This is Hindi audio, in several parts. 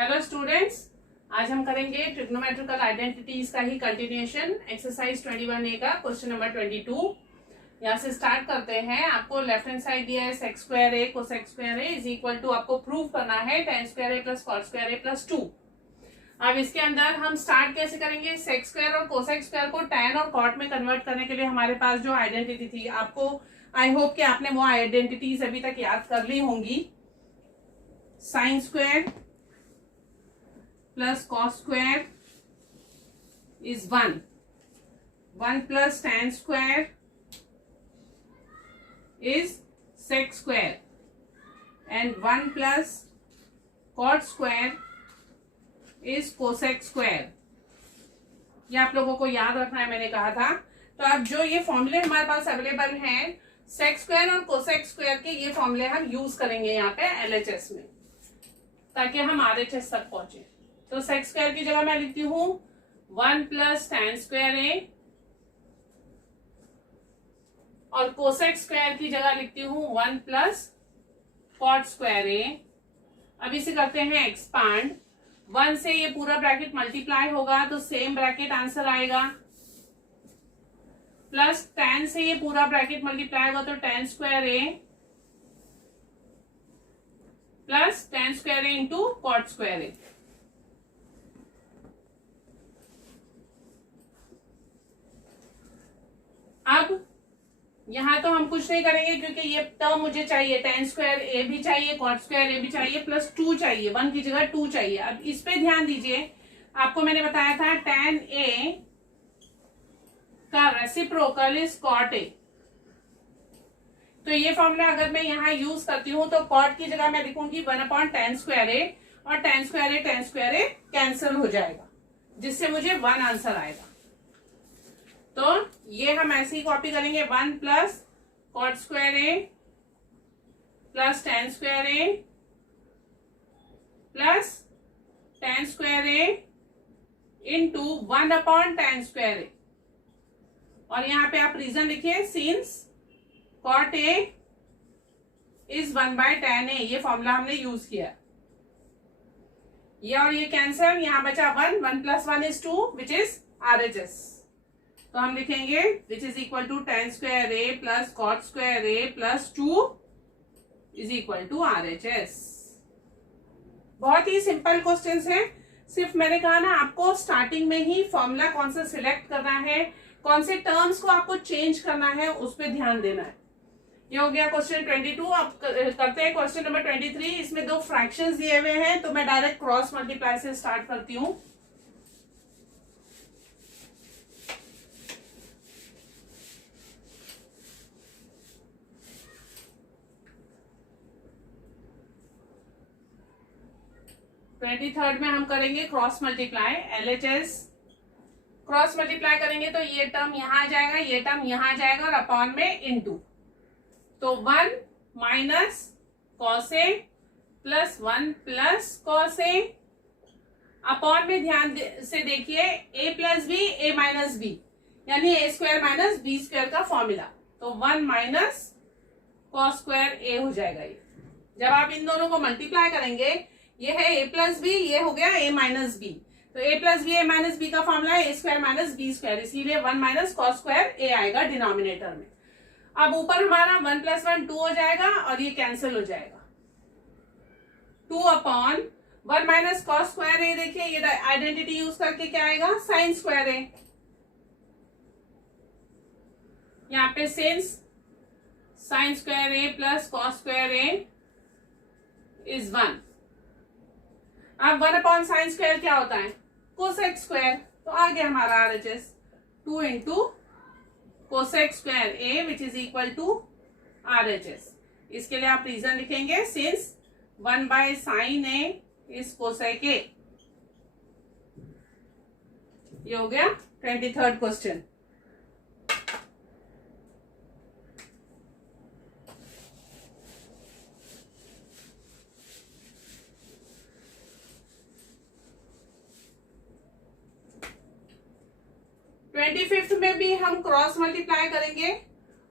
हेलो स्टूडेंट्स, आज हम करेंगे ट्रिग्नोमेट्रिकल आइडेंटिटीज का ही कंटिन्यूएशन। एक्सरसाइज 21A का क्वेश्चन नंबर 22 यहाँ से स्टार्ट करते हैं। आपको लेफ्ट हैंड साइड दिया है sec square A cosec square A is equal to, आपको प्रूव करना है tan square A plus cot square A plus 2। अब इसके अंदर हम स्टार्ट कैसे करेंगे? सेक्स स्क्वायर और कोसेक स्क्वायर को tan और कॉट में कन्वर्ट करने के लिए हमारे पास जो आइडेंटिटी थी, आपको आई होप कि आपने वो आइडेंटिटीज अभी तक याद कर ली होंगी। Sine square plus cos square is 1 plus tan square is sec square and 1 plus cot square is cosec square। ये आप लोगों को याद रखना है, मैंने कहा था। तो अब जो ये फॉर्मूले हमारे पास अवेलेबल हैं sec स्क्वायर और cosec स्क्वायर के, ये फॉर्मूले हम यूज करेंगे यहाँ पे LHS में, ताकि हम RHS तक पहुंचे। तो sec स्क्वायर की जगह मैं लिखती हूँ 1 प्लस tan स्क्वायर ए और कोसेक स्क्वायर की जगह लिखती हूँ 1 प्लस कॉट स्क्वायर ए। अब इसे करते हैं एक्सपांड। 1 से ये पूरा ब्रैकेट मल्टीप्लाई होगा तो सेम ब्रैकेट आंसर आएगा, प्लस tan से ये पूरा ब्रैकेट मल्टीप्लाई होगा तो tan square A plus tan square A into cot square A. अब यहां तो हम कुछ नहीं करेंगे क्योंकि ये टर्म मुझे चाहिए, tan स्क्वायर ए भी चाहिए, कॉट स्क्वायर ए भी चाहिए, प्लस 2 चाहिए, 1 की जगह 2 चाहिए। अब इस पे ध्यान दीजिए, आपको मैंने बताया था tan ए का रेसिप्रोकल इज कॉट ए। तो ये फॉर्मूला अगर मैं यहाँ यूज करती हूँ तो कॉट की जगह मैं लिखूंगी 1/tan स्क्वायर ए और tan स्क्वायर ए कैंसिल हो जाएगा, जिससे मुझे 1 आंसर आएगा। तो ये हम ऐसे ही कॉपी करेंगे, 1 plus cot square A plus tan square A plus tan square A into 1/tan square A. और यहाँ पे आप रीजन लिखिए, since cot A is 1/tan A, ये फॉर्मूला हमने यूज किया। ये और ये कैंसिल, यहाँ बचा 1 plus 1 is 2 which is RHS। तो हम लिखेंगे which is equal to tan square A plus cot square A plus 2 is equal to RHS। बहुत ही सिंपल क्वेश्चंस हैं। सिर्फ मैंने कहा ना, आपको स्टार्टिंग में ही फॉर्मूला कौन सा सिलेक्ट करना है, कौन से टर्म्स को आपको चेंज करना है, उस पर ध्यान देना है। ये हो गया क्वेश्चन 22। अब करते हैं क्वेश्चन नंबर 23। इसमें 2 फ्रैक्शंस दिए हुए हैं, तो मैं डायरेक्ट क्रॉस मल्टीप्लाई से स्टार्ट करती हूँ। थर्ड में हम करेंगे cross multiply, LHS। Cross multiply करेंगे तो ये टर्म यहां आ जाएगा, ये टर्म यहां आ जाएगा और अपॉन में इनटू। तो 1 minus cos A plus 1 plus cos A, upon में ध्यान से देखिए a plus B A minus B, यानी a square minus B square का फॉर्मूला। तो 1 माइनस कॉस स्क्वायर ए हो जाएगा। ये जब आप इन दोनों को मल्टीप्लाई करेंगे, ये है a प्लस बी, ये हो गया a माइनस बी। तो a plus B A minus B का फॉर्मूला है a square minus B square, इसीलिए 1 माइनस कॉस स्क्वायर ए आएगा डिनोमिनेटर में। अब ऊपर हमारा 1 प्लस 1 2 हो जाएगा और ये कैंसिल हो जाएगा। 2 अपॉन 1 माइनस कॉस स्क्वायर ए, देखिए ये आइडेंटिटी यूज करके क्या आएगा, साइन स्क्वायर ए। यहाँ पे since sign square A plus cos square A is 1। अब 1 साइन स्क्वायर क्या होता है, कोसेक स्क्वायर। तो आ गया हमारा RHS 2 into cosec square A which is equal to RHS। इसके लिए आप रीजन लिखेंगे, since 1/sin A is cosec A. ये हो गया 23rd क्वेश्चन। फिफ्थ में भी हम क्रॉस मल्टीप्लाई करेंगे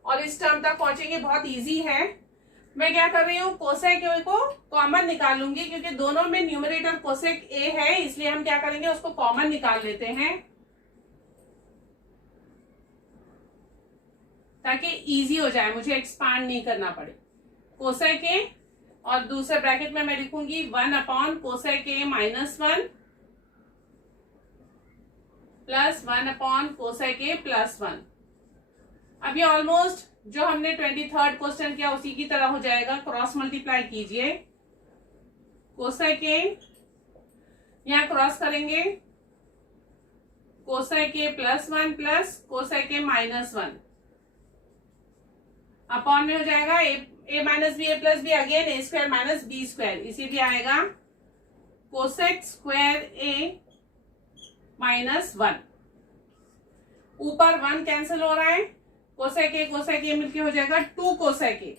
और इस टर्म तक पहुंचेंगे। बहुत इजी है। मैं क्या कर रही हूँ, कोसेक ए को कॉमन निकालूंगी, क्योंकि दोनों में न्यूमरेटर कोसेक ए है, इसलिए हम क्या करेंगे, उसको कॉमन निकाल लेते हैं ताकि इजी हो जाए, मुझे एक्सपांड नहीं करना पड़े। कोसेक ए और दूसरे ब्रैकेट में मैं लिखूंगी 1 अपॉन कोसेक ए -1 प्लस 1 अपॉन कोसेक ए +1। अब ये ऑलमोस्ट जो हमने 23rd क्वेश्चन किया उसी की तरह हो जाएगा। क्रॉस मल्टीप्लाई कीजिए, कोसेक ए यहां क्रॉस करेंगे, कोसेक ए +1 प्लस कोसेक ए -1 अपॉन में हो जाएगा ए माइनस बी ए प्लस बी, अगेन ए स्क्वायर माइनस बी स्क्वायर, इसीलिए आएगा कोसेक स्क्वायर ए -1। ऊपर 1 कैंसिल हो रहा है, कोसेक ए मिलके हो जाएगा 2 कोसेक ए,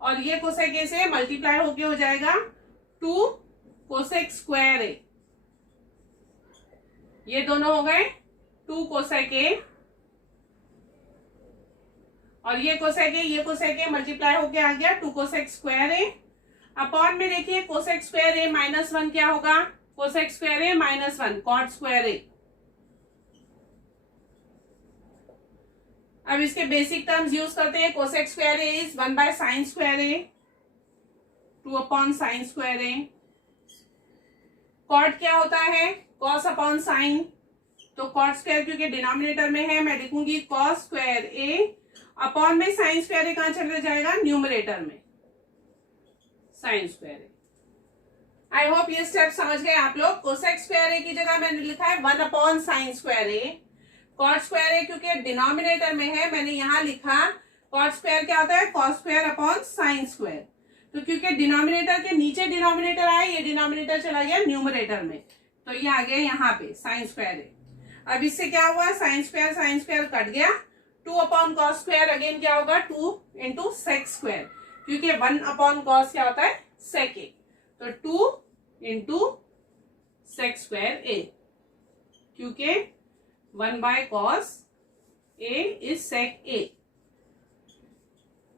और ये कोसेक ए से मल्टीप्लाई होके हो जाएगा 2 कोसेक स्क्वायर ए। ये दोनों हो गए 2 कोसेक ए, और ये कोसेक ए मल्टीप्लाई होके आ गया 2 कोसेक स्क्वायर ए। अपॉन में देखिए कोसेक स्क्वायर ए -1 क्या होगा, cosec square A -1 cot square A. अब इसके बेसिक टर्म्स यूज करते हैं। Cosec square A is 1 by sine square A, 2 upon sine square A. Cot क्या होता है, कॉस अपॉन साइन, तो कॉट स्क्वायर क्योंकि डिनोमिनेटर में है मैं लिखूंगी कॉस स्क्वायर ए, अपॉन में साइन स्क्वायर ए कहां चले जाएगा, न्यूमरेटर में sine square A. I hope ये स्टेप समझ गए आप लोग। कोसेक स्क्वायर ए की जगह मैंने लिखा है 1 upon sine square A. Cot square A क्योंकि डिनोमिनेटर में है मैंने यहां लिखा, कॉट स्क्वायर क्या होता है, cos square upon sine square. तो क्योंकि डिनोमिनेटर के नीचे डिनोमिनेटर आए, ये डिनोमिनेटर चला गया न्यूमरेटर में, तो ये आ गया यहाँ पे साइन स्क्वायर ए। अब इससे क्या हुआ, साइन स्क्वायर कट गया, 2 अपॉन कॉस स्क्वायर अगेन क्या होगा 2 इंटू सेक स्क्वायर, क्योंकि 1 अपॉन कॉस क्या होता है सेक ए, तो 2 इंटू सेक स्क्वायर ए, क्योंकि 1 by cos A is sec A.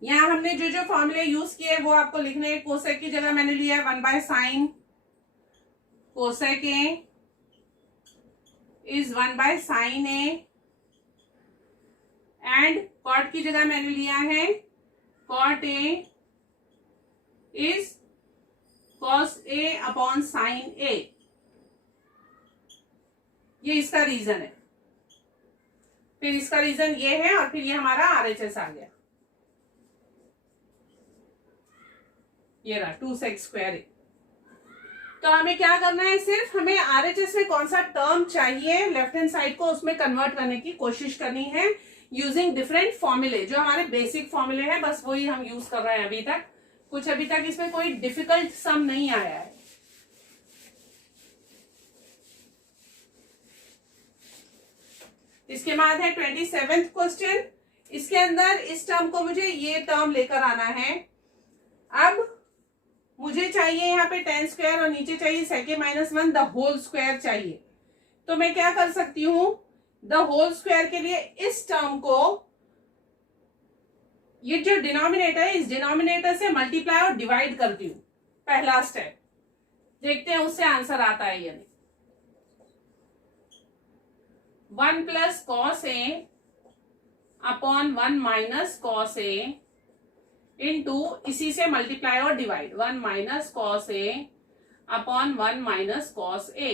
यहां हमने जो जो फॉर्मूले यूज किए वो आपको लिखने हैं। कोसेक की जगह मैंने लिया है 1 by sine cosec A is 1 by sine A, and cot की जगह मैंने लिया है cot A is cos A upon sine A. ये इसका रीजन है, फिर इसका रीजन ये है, और फिर ये हमारा आरएचएस आ गया, ये रहा 2 सेक स्क्वायर ए। तो हमें क्या करना है, सिर्फ हमें आरएचएस में कौन सा टर्म चाहिए लेफ्ट हैंड साइड को उसमें कन्वर्ट करने की कोशिश करनी है यूजिंग डिफरेंट फॉर्मूले। जो हमारे बेसिक फॉर्मूले हैं बस वही हम यूज कर रहे हैं अभी तक, कुछ अभी तक इसमें कोई डिफिकल्ट सम नहीं आया है। इसके बाद है 27th क्वेश्चन। इसके अंदर इस टर्म को मुझे ये टर्म लेकर आना है। अब मुझे चाहिए यहाँ पे tan स्क्वायर और नीचे चाहिए sec a -1 the whole square चाहिए। तो मैं क्या कर सकती हूं, द होल स्क्वायर के लिए इस टर्म को, ये जो डिनोमिनेटर है इस डिनोमिनेटर से मल्टीप्लाई और डिवाइड करती हूं। पहला स्टेप, देखते हैं उससे आंसर आता है या नहीं। 1 plus cos A upon 1 minus cos A into इसी से मल्टीप्लाई और divide, 1 minus cos A upon 1 minus cos ए।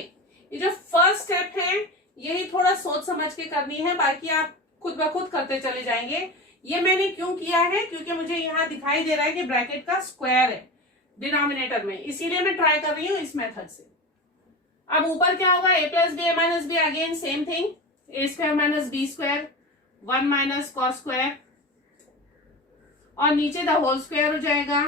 ये जो फर्स्ट स्टेप है यही थोड़ा सोच समझ के करनी है, बाकी आप खुद ब खुद करते चले जाएंगे। ये मैंने क्यों किया है, क्योंकि मुझे यहाँ दिखाई दे रहा है कि ब्रैकेट का स्क्वायर है डिनोमिनेटर में, इसीलिए मैं ट्राई कर रही हूँ इस मेथड से। अब ऊपर क्या होगा, a plus B A minus B, again same thing, A square minus B square, 1 minus cos square, और नीचे द होल स्क्वायर हो जाएगा।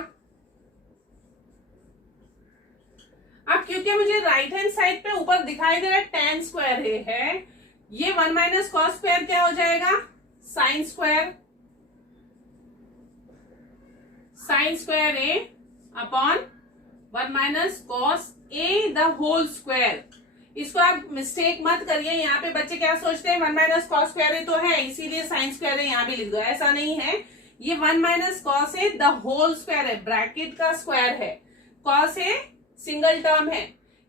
अब क्योंकि मुझे राइट हैंड साइड पे ऊपर दिखाई दे रहा है tan स्क्वायर है, ये 1 माइनस कॉस स्क्वायर क्या हो जाएगा, sine square, sine square A upon 1 minus cos A the whole square. इसको आप मिस्टेक मत करिए, यहाँ पे बच्चे क्या सोचते हैं 1 माइनस कॉस स्क्वायर ए तो है इसीलिए साइन स्क्वायर ए यहाँ भी लिख दो, ऐसा नहीं है। ये 1 minus cos A the whole square है, ब्रैकेट का स्क्वायर है। कॉस ए सिंगल टर्म है,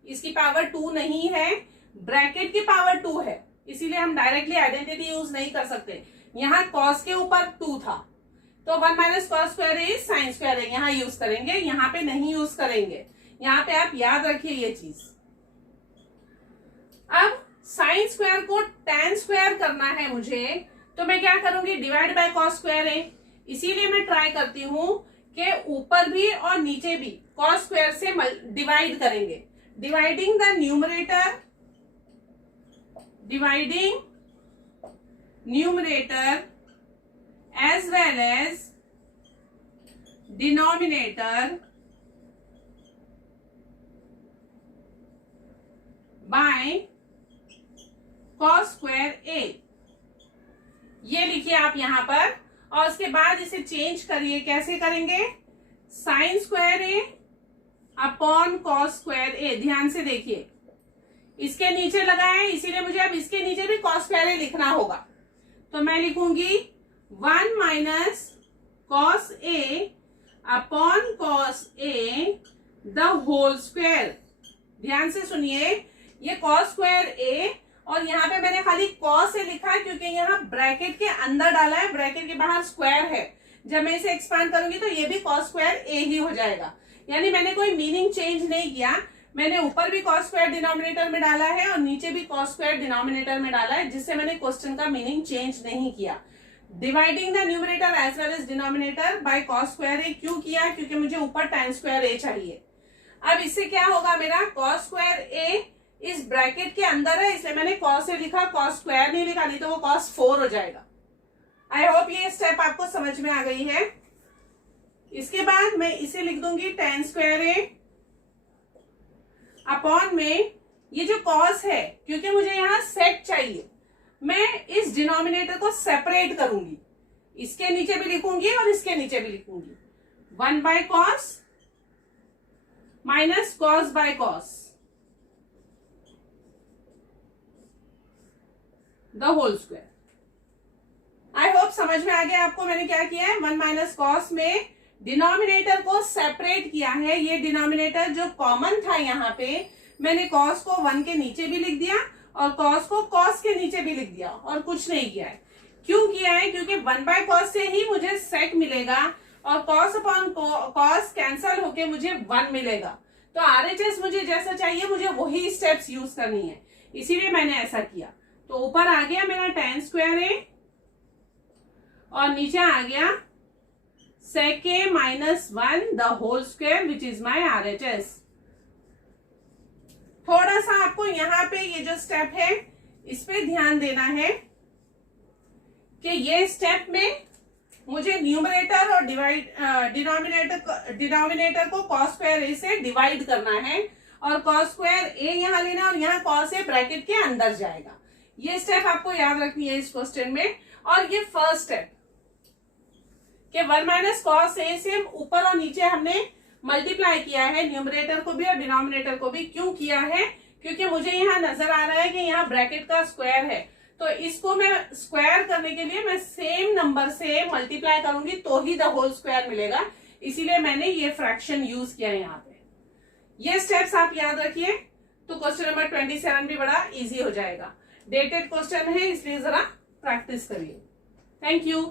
इसकी पावर 2 नहीं है, ब्रैकेट की पावर 2 है, इसीलिए हम डायरेक्टली आइडेंटिटी यूज नहीं कर सकते। यहाँ कॉस के ऊपर 2 था, तो 1 minus cos square is sine square है, यहाँ यूज करेंगे, यहाँ पे नहीं यूज करेंगे। यहाँ पे आप याद रखिए ये चीज। अब साइन स्क्वायर को tan स्क्वायर करना है मुझे, तो मैं क्या करूंगी, डिवाइड बाय कॉस स्क्वायर है। इसीलिए मैं ट्राई करती हूं कि ऊपर भी और नीचे भी कॉस स्क्वायर से डिवाइड करेंगे। Dividing the numerator, dividing numerator as well as denominator by cos square a, ये लिखिए आप यहां पर, और उसके बाद इसे चेंज करिए। कैसे करेंगे, sign square A upon cos square ए। ध्यान से देखिए, इसके नीचे लगा है, इसीलिए मुझे अब इसके नीचे भी कॉस स्क्वायर ए लिखना होगा। तो मैं लिखूंगी 1 minus cos A upon cos A the whole square. ध्यान से सुनिए, ये कॉस स्क्वायर ए, और यहाँ पे मैंने खाली कॉस ए लिखा है क्योंकि यहाँ ब्रैकेट के अंदर डाला है, ब्रैकेट के बाहर स्क्वायर है। जब मैं इसे एक्सपांड करूंगी तो ये भी कॉस स्क्वायर ए ही हो जाएगा। यानी मैंने कोई मीनिंग चेंज नहीं किया, मैंने ऊपर भी कॉस स्क्वायर डिनोमिनेटर में डाला है और नीचे भी कॉस स्क्वायर डिनोमिनेटर में डाला है, जिससे मैंने क्वेश्चन का मीनिंग चेंज नहीं किया। Dividing the numerator as well as denominator by cos square A क्यों किया, क्योंकि मुझे ऊपर tan स्क्वायर ए चाहिए। अब इससे क्या होगा, मेरा कॉस स्क्वायर ए इस ब्रैकेट के अंदर है, इसलिए मैंने कॉस ए लिखा, कॉस स्क्वायर नहीं लिखा, नहीं तो वो cos 4 हो जाएगा। आई होप ये स्टेप आपको समझ में आ गई है। इसके बाद मैं इसे लिख दूंगी tan स्क्वायर ए अपॉन में ये जो cos है, क्योंकि मुझे यहाँ सेक चाहिए, मैं इस डिनोमिनेटर को सेपरेट करूंगी, इसके नीचे भी लिखूंगी और इसके नीचे भी लिखूंगी। 1 by cos minus cos by cos the whole square. I hope समझ में आ गया आपको मैंने क्या किया है। 1 माइनस कॉस में डिनोमिनेटर को सेपरेट किया है। ये डिनोमिनेटर जो कॉमन था यहाँ पे, मैंने कॉस को 1 के नीचे भी लिख दिया और कॉस को कॉस के नीचे भी लिख दिया, और कुछ नहीं किया है। क्यों किया है, क्योंकि 1 बाय कॉस से ही मुझे सेक मिलेगा और कॉस अपॉन कॉस कैंसल होके मुझे 1 मिलेगा। तो RHS मुझे जैसा चाहिए, मुझे वही स्टेप्स यूज करनी है, इसीलिए मैंने ऐसा किया। तो ऊपर आ गया मेरा tan स्क्वायर ए और नीचे आ गया sec a minus 1 the whole square which is my RHS। थोड़ा सा आपको यहाँ पे ये जो स्टेप है इस पे ध्यान देना है कि ये स्टेप में मुझे न्यूमरेटर और डिनोमिनेटर को cos स्क्वायर ए से डिवाइड करना है, और cos स्क्वायर ए यहाँ लेना और यहाँ cos ए ब्रैकेट के अंदर जाएगा। ये स्टेप आपको याद रखनी है इस क्वेश्चन में। और ये फर्स्ट स्टेप कि 1 माइनस कॉस ए से ऊपर और नीचे हमने मल्टीप्लाई किया है, न्यूमरेटर को भी और डिनोमिनेटर को भी। क्यों किया है, क्योंकि मुझे यहाँ नजर आ रहा है कि यहाँ ब्रैकेट का स्क्वायर है, तो इसको मैं स्क्वायर करने के लिए मैं सेम नंबर से मल्टीप्लाई करूंगी तो ही द होल स्क्वायर मिलेगा, इसीलिए मैंने ये फ्रैक्शन यूज किया है यहाँ पे। ये स्टेप्स आप याद रखिए, तो क्वेश्चन नंबर 27 भी बड़ा इजी हो जाएगा। डेटेड क्वेश्चन है, इसलिए जरा प्रैक्टिस करिए। Thank you.